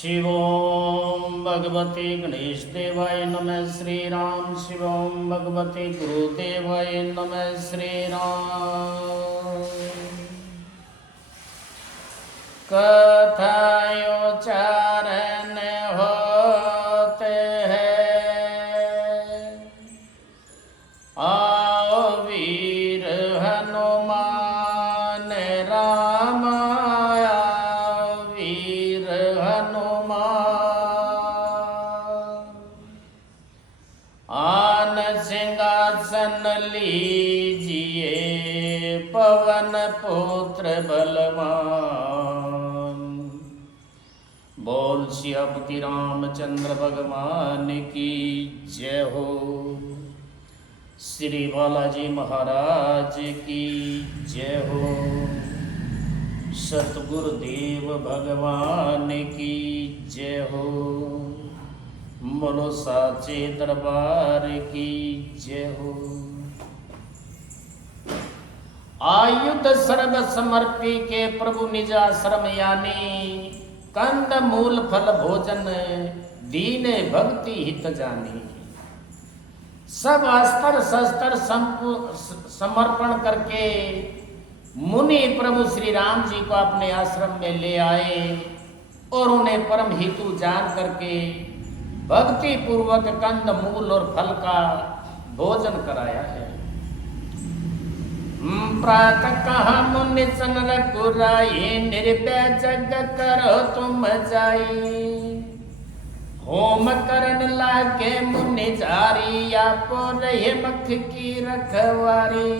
शिवों भगवते गणेश देवाय नमः श्री राम। शिवों भगवते गुरुदेवाय नमः श्री राम। कथायोच्चारण होते हैं, आओ वीर हनुमान राम, आओ वीर हनुमान। आन सिंहासन लीजिए पवन पुत्र बलवान। बोल सियापति रामचंद्र भगवान की जय हो। श्री बालाजी महाराज की जय हो। सतगुरुदेव भगवान की जय हो। बोलो साचे दरबार की जय हो। आयुध सर्व समर्पी के प्रभु निज आश्रम यानी कंद मूल फल भोजन दीने भक्ति हित जानी। सब अस्त्र शस्त्र समर्पण करके मुनि प्रभु श्री राम जी को अपने आश्रम में ले आए और उन्हें परम हितु जान करके भक्ति पूर्वक कंद मूल और फल का भोजन कराया है। प्रातः कहा मुनि सन रघुराई, निर्भय जग करो तुम जाई। होम करन लागे मुनि जारी, आपो रहे मख की रखवारी।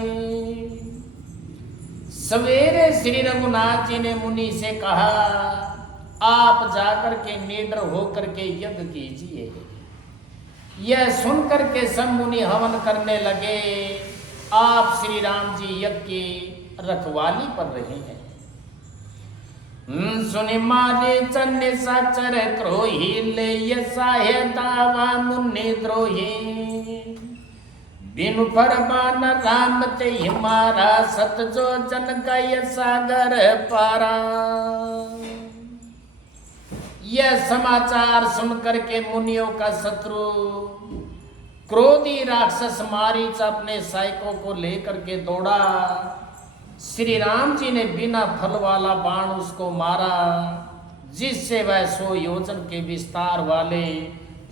सवेरे श्री रघुनाथ जी ने मुनि से कहा, आप जाकर के निडर होकर के यज्ञ कीजिए। यह सुनकर के सब मुनि हवन करने लगे। आप श्री राम जी यज्ञ की रखवाली पर रहे हैं। सुनि मारे चन्ने साचर क्रोही, ले साहे दावा मुनि द्रोही। बिनु फरमान राम ते हिमारा, सत जो जन गय सागर पारा। यह समाचार सुनकर के मुनियों का शत्रु क्रोधी राक्षस मारीच अपने सैनिकों को लेकर के दौड़ा। श्री राम जी ने बिना फल वाला बाण उसको मारा, जिससे वह 100 योजन के विस्तार वाले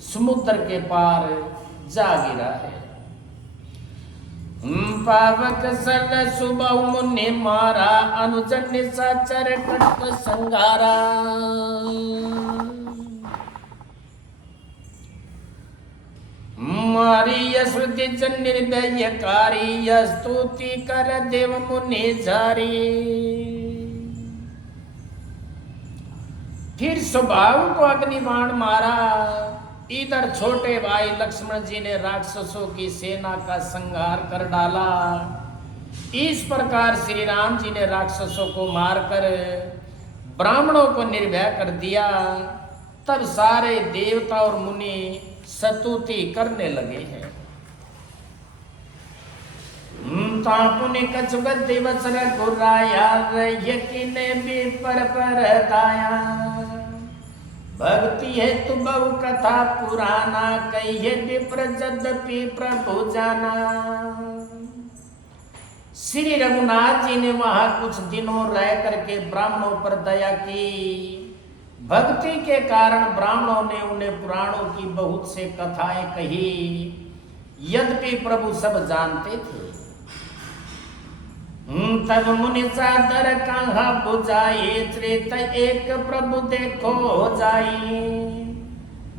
समुद्र के पार जा गिरा है। पावक सल सुबह मुनि मारा, अनुजन साचर कट संगारा। मारी यशुति जन निर्दयकारी, स्तुति कर देव मुनि जारी। फिर स्वभाव को अग्निबाण मारा। इधर छोटे भाई लक्ष्मण जी ने राक्षसों की सेना का संहार कर डाला। इस प्रकार श्री राम जी ने राक्षसों को मारकर ब्राह्मणों को निर्भय कर दिया। तब सारे देवता और मुनि स्तुति करने लगे हैं। तापुनि कछुगत दिवस रघुराया, यकीन भी पर दाया। भक्ति है तु बहु कथा पुराना, कहिए विप्र जद्यपि प्रभु जाना। श्री रघुनाथ जी ने वहां कुछ दिनों रह करके ब्राह्मणों पर दया की। भक्ति के कारण ब्राह्मणों ने उन्हें पुराणों की बहुत से कथाएं कही, यद्यपि प्रभु सब जानते थे। तब मुनि सादर कहाँ बुझाए, त्रेत एक प्रभु देखो जाई।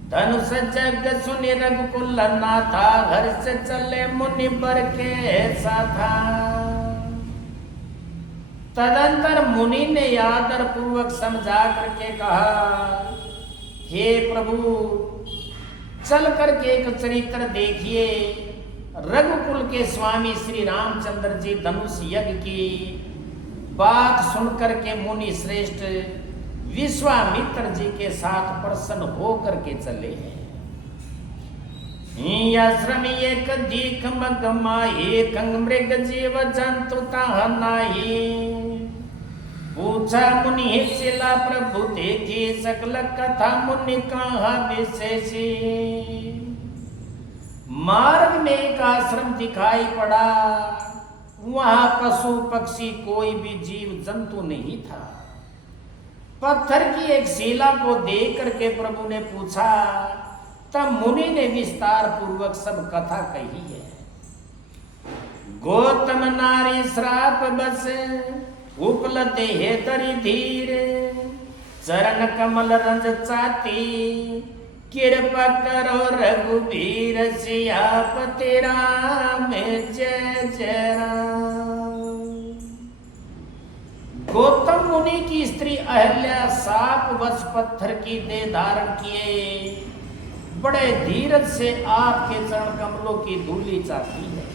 धनुष जग सुनि रघुकुल नाथा, हर्ष चले मुनि बर के साथा। तदंतर मुनि ने आदर पूर्वक समझा करके कहा, हे प्रभु चल करके एक चरित्र देखिए। रघुकुल के स्वामी श्री रामचंद्र जी धनुष यज्ञ की बात सुनकर के मुनि श्रेष्ठ विश्वामित्र जी के साथ प्रसन्न हो करके चले हैं। आश्रम एक दीख मगमाए, कंग मृग जीव जंतु ताह नाही। पूछा मुनि शिला प्रभु देखी सकल कथा मुनि कहा विशेषी। मार्ग में एक आश्रम दिखाई पड़ा, वहां पशु पक्षी कोई भी जीव जंतु नहीं था। पत्थर की एक शिला को देख करके प्रभु ने पूछा, तब मुनि ने विस्तार पूर्वक सब कथा कही है। गौतम नारी श्राप बस उपलते हे तरी धीर, चरण कमल रंज चाती कृपा करो रघुबीर सियापति राम जय जय राम। गौतम मुनि की स्त्री अहल्या साप वश पत्थर की देह धारण किए बड़े धीरज से आपके चरण कमलों की धूलि चाहती है।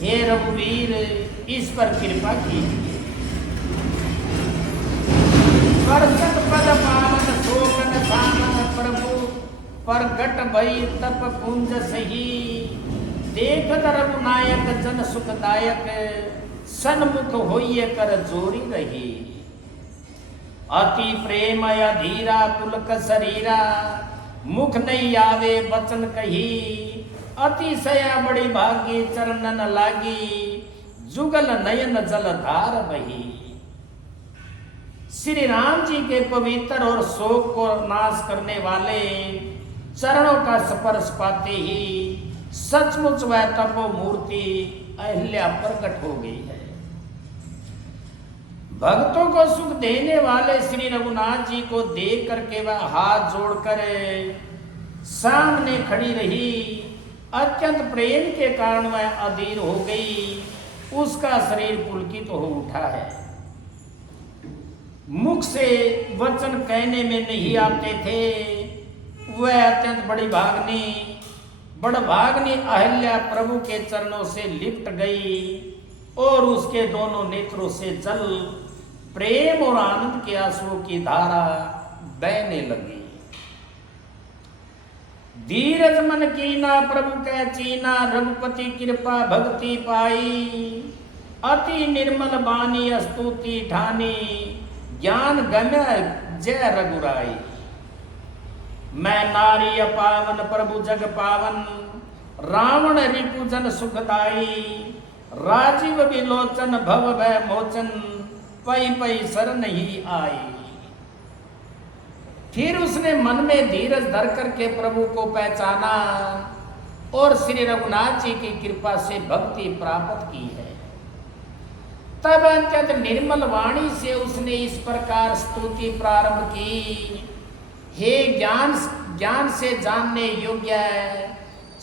हे रघुवीर, इस पर कृपा कीजिए। करचट पद पावन शोकन सामन प्रभु, प्रगट भई तप कुंज सही। देखत रघुनायक जन सुखदायक, सन्मुख होइए कर जोरी रही। अति प्रेम अधीरा पुलक शरीरा, मुख नहीं आवे बचन कही। अतिशया बड़ी भागी चरणन लागी, जुगल नयन जलधार बही। श्री राम जी के पवित्र और शोक को नाश करने वाले चरणों का स्पर्श पाते ही सचमुच वह तपो मूर्ति अहिल्या प्रकट हो गई है। भक्तों को सुख देने वाले श्री रघुनाथ जी को देख करके वह हाथ जोड़कर सामने खड़ी रही। अत्यंत प्रेम के कारण वह अधीर हो गई, उसका शरीर पुलकित हो उठा है। मुख से वचन कहने में नहीं आते थे। वह अत्यंत बड़भाग्नि अहिल्या प्रभु के चरणों से लिपट गई और उसके दोनों नेत्रों से जल प्रेम और आनंद के आंसुओं की धारा बहने लगी। धीरज मन कीना प्रभु कै चीना, रघुपति कृपा भक्ति पाई। अति निर्मल बानी स्तुति ठानी, ज्ञान गम्य जय रघुराई। मैं नारी अपावन प्रभु जग पावन, रावण रिपु जन सुखदाई। राजीव विलोचन भव भय मोचन, पई पई शरण ही आई। फिर उसने मन में धीरज धर करके प्रभु को पहचाना और श्री रघुनाथ जी की कृपा से भक्ति प्राप्त की है। तब अत्यंत निर्मल वाणी से उसने इस प्रकार स्तुति प्रारंभ की। हे ज्ञान से जानने योग्य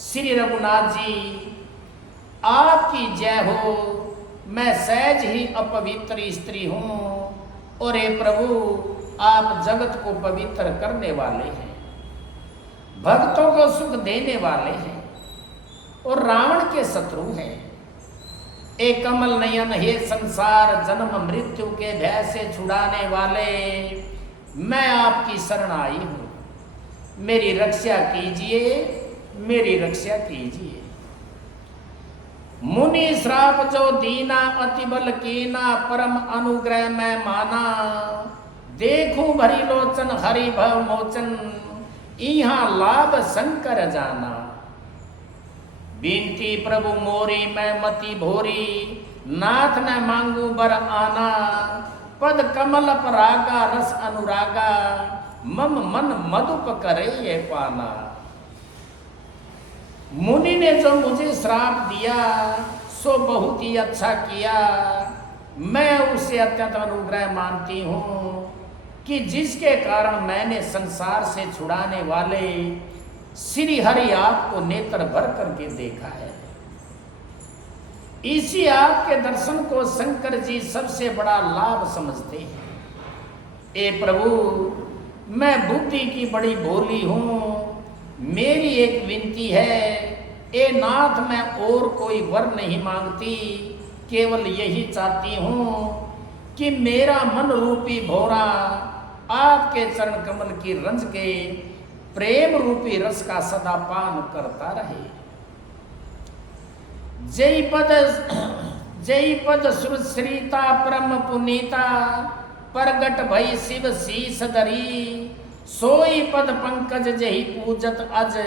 श्री रघुनाथ जी, आपकी जय हो। मैं सहज ही अपवित्र स्त्री हूँ और हे प्रभु, आप जगत को पवित्र करने वाले हैं, भक्तों को सुख देने वाले हैं और रावण के शत्रु हैं। एक कमल नयन हे संसार जन्म मृत्यु के भय से छुड़ाने वाले, मैं आपकी शरण आई हूँ। मेरी रक्षा कीजिए, मेरी रक्षा कीजिए। मुनि श्राप जो दीना, अति बल कीना, परम अनुग्रह मैं माना। देखूं भरी लोचन हरि भव मोचन, इहाँ लाभ शंकर जाना। बिनती प्रभु मोरी मैं मति भोरी, नाथ न मांगू बर आना। पद कमल परागा रस अनुरागा, मम मन मधुप करे ये पाना। मुनि ने जो मुझे श्राप दिया सो बहुत ही अच्छा किया। मैं उसे अत्यंत अनुग्रह मानती हूँ कि जिसके कारण मैंने संसार से छुड़ाने वाले श्री हरि आपको नेत्र भर करके देखा है। इसी आपके दर्शन को शंकर जी सबसे बड़ा लाभ समझते हैं। ए प्रभु, मैं बुद्धि की बड़ी भोली हूँ, मेरी एक विनती है। ए नाथ, मैं और कोई वर नहीं मांगती, केवल यही चाहती हूँ कि मेरा मन रूपी भोरा आपके चरण कमल की रंज के प्रेम रूपी रस का सदा पान करता रहे। जय पद जय पद श्रीता परम पुनीता प्रगट भई शिव शीस धरी सोई पद पंकज जही पूजत अज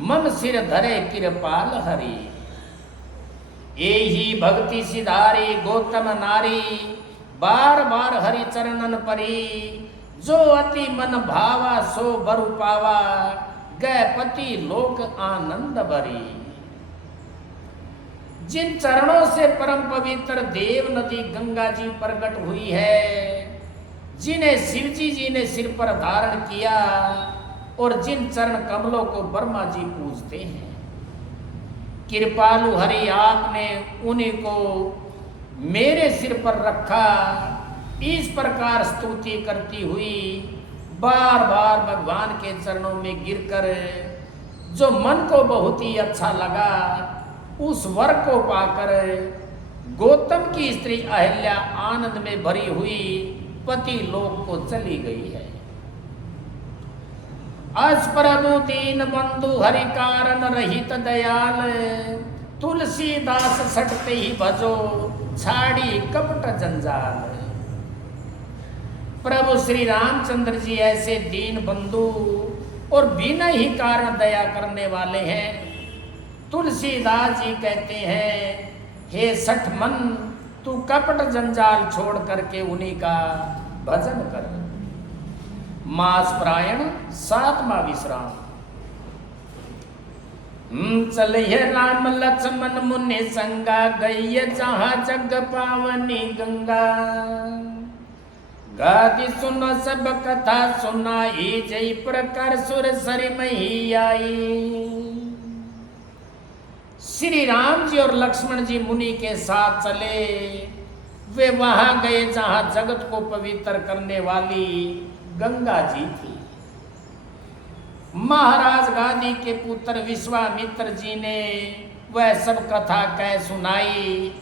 मम सिर धरे कृपाल हरि एही भक्ति सिधारी गौतम नारी बार बार हरि चरणन परी जो अति मन भावा सो बरु पावा गए पति लोक आनंद भरी जिन चरणों से परम पवित्र देव नदी गंगा जी प्रकट हुई है, जिन्हें शिवजी जी ने सिर पर धारण किया और जिन चरण कमलों को ब्रह्मा जी पूजते हैं, कृपालु हरि आपने उन्हीं को मेरे सिर पर रखा। इस प्रकार स्तुति करती हुई बार बार भगवान के चरणों में गिरकर जो मन को बहुत ही अच्छा लगा, उस वर को पाकर गौतम की स्त्री अहिल्या आनंद में भरी हुई पति लोक को चली गई है। अस प्रभु दीन बंधु हरि कारण रहित दयाल तुलसीदास सटते ही भजो छाड़ी कपट जंजाल। प्रभु श्री रामचंद्र जी ऐसे दीन बंधु और बिना ही कारण दया करने वाले हैं। तुलसीदास जी कहते हैं, हे सठ मन तू कपट जंजाल छोड़ करके उन्हीं का भजन कर। मास प्रायण 7वां विश्राम। चले राम लक्ष्मण मुनि संगा गई जहाँ जग पावनी गंगा। गादी सुनो सब कथा सुनाई जय प्रकार सुर सरी मही आई। श्री राम जी और लक्ष्मण जी मुनि के साथ चले। वे वहां गए जहां जगत को पवित्र करने वाली गंगा जी थी। महाराज गादी के पुत्र विश्वामित्र जी ने वह सब कथा कह सुनाई,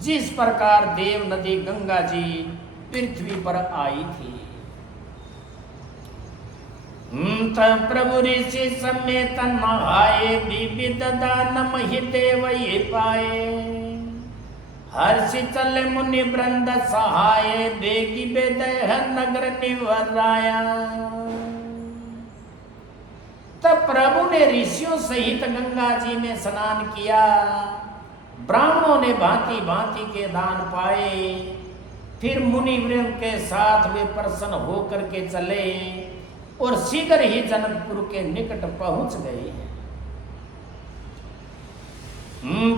जिस प्रकार देव नदी गंगा जी पृथ्वी पर आई थी। तब प्रभु ऋषि समेत नहाए विविध दानम ही देव ये पाए। हर्षि चले मुनि वृंद सहाय बेगी बेदह नगर निवराया। तब प्रभु ने ऋषियों सहित गंगा जी में स्नान किया। ब्राह्मणों ने भांति भांति के दान पाए। फिर मुनि वृंद के साथ वे प्रसन्न होकर के चले और शीघ्र ही जनकपुर के निकट पहुंच गए।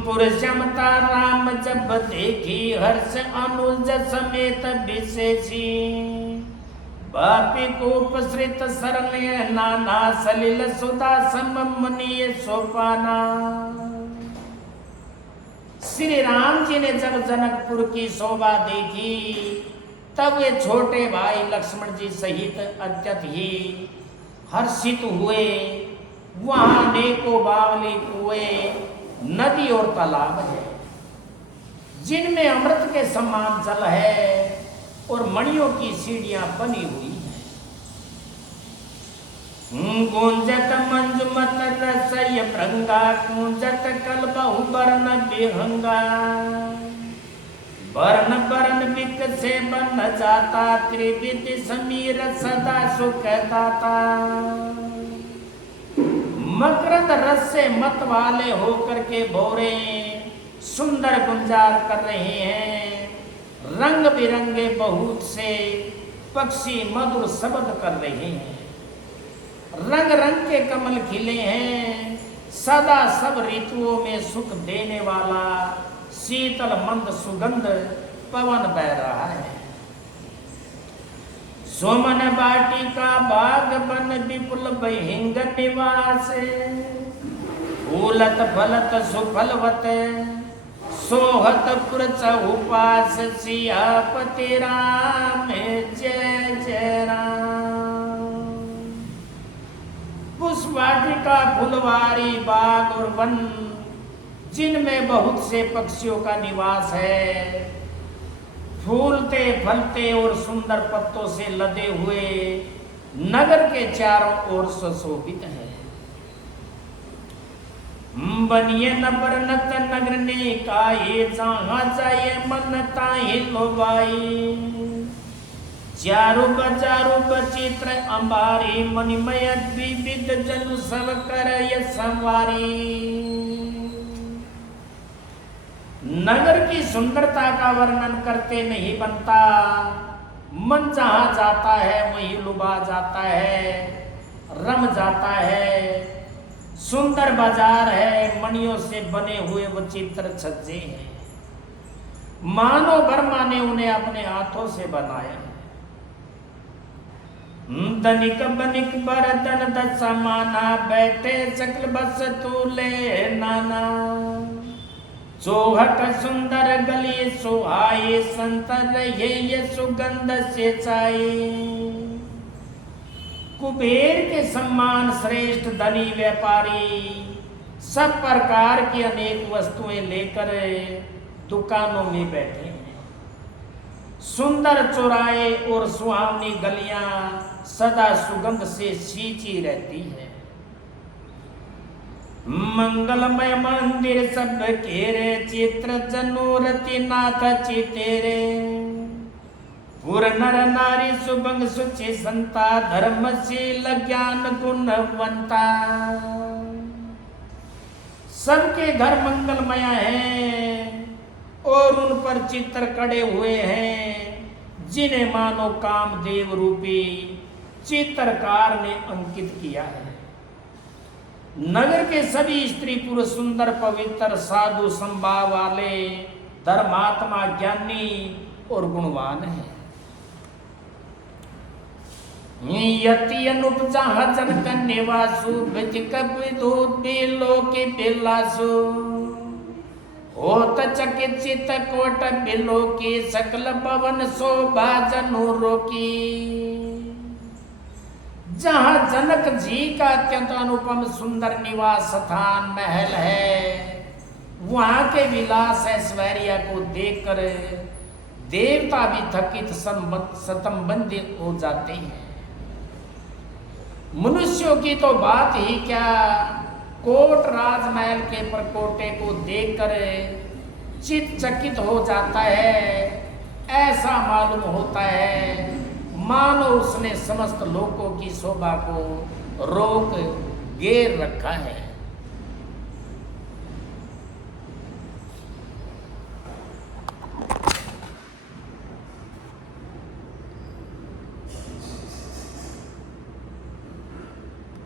पुरुषमता राम जब देखी हर्ष अनुज समेत विशेषी। बापी कोपश्रित सरल नाना सलिल सुधा सम मुनि सोपाना। श्री राम जी ने जब जनकपुर की शोभा देखी, तब वे छोटे भाई लक्ष्मण जी सहित अत्यंत ही हर्षित हुए। वहां अनेकों बावली कुएं, नदी और तालाब है, जिनमें अमृत के समान जल है और मणियों की सीढ़ियां बनी हुई हैं। गूंजत मंजुमत रसय भृंगा गूंजत कल बहु वर्ण विहंगा। वर्ण वर्ण विक से बन जाता त्रिविधि समीर सदा सुख दाता। मकरंद रस से मत वाले होकर के भौरे सुंदर गुंजार कर रहे हैं। रंग बिरंगे बहुत से पक्षी मधुर शब्द कर रहे हैं। रंग रंग के कमल खिले हैं। सदा सब ऋतुओं में सुख देने वाला शीतल मंद सुगंध पवन बह रहा है। सोमन बाटिका बाग बन विपुल बहिंग निवास। फूलत फलत सुफलवत सोहत पुरच उपास। सियापति राम जय जय राम। पुष्पवाटिका फुलवारी बाग और वन, जिनमें बहुत से पक्षियों का निवास है। फूलते फलते और सुंदर पत्तों से लदे हुए नगर के चारों ओर सुशोभित है। बनिए न बरनत नगर ने काये, जहाँ जाए मन ताहे लोबाई। चारु बचित्र अंबारी, मणिमय विविध जनु सब करय संवारी। नगर की सुंदरता का वर्णन करते नहीं बनता, मन जहाँ जाता है वहीं लुभा जाता है, रम जाता है। सुंदर बाजार है, मणियों से बने हुए वो चित्र छज्जे हैं, मानो वर्मा ने उन्हें अपने हाथों से बनाया है। धनिक बनिक बरतन दशमाना, बैठे सकल बस तूले नाना। चौहट सुंदर गली सुहाए, संतर ये सुगंध से चाहे। कुबेर के सम्मान श्रेष्ठ धनी व्यापारी सब प्रकार की अनेक वस्तुएं लेकर दुकानों में बैठे हैं। सुंदर चौराहे और सुहावनी गलियां सदा सुगंध से सींची रहती है। मंगलमय मंदिर सब घेरे, चित्र जनूरति नाथ चितेरे। पुर नर नारी सुभंग सुचि संता, धर्मशील ज्ञान गुणवंता। सबके घर मंगलमय हैं और उन पर चित्र कड़े हुए हैं, जिन्हें मानो कामदेव रूपी चित्रकार ने अंकित किया है। नगर के सभी स्त्री पुरुष सुंदर पवित्र साधु संभाव वाले, धर्मात्मा ज्ञानी और गुणवान है। यति अनुपजा जन कन्यासु, विज कपिधु बिलोके बिलासु। होत चकित कोट बिलोके, सकल भवन शोभा जनु रोकी। जहाँ जनक जी का अत्यंत अनुपम सुंदर निवास स्थान महल है, वहाँ के विलास ऐश्वर्य को देखकर देवता भी थकित संबंधित हो जाते हैं। मनुष्यों की तो बात ही क्या, कोट राजमहल के परकोटे को देखकर चित चकित हो जाता है। ऐसा मालूम होता है मानो उसने समस्त लोगों की शोभा को रोक घेर रखा है।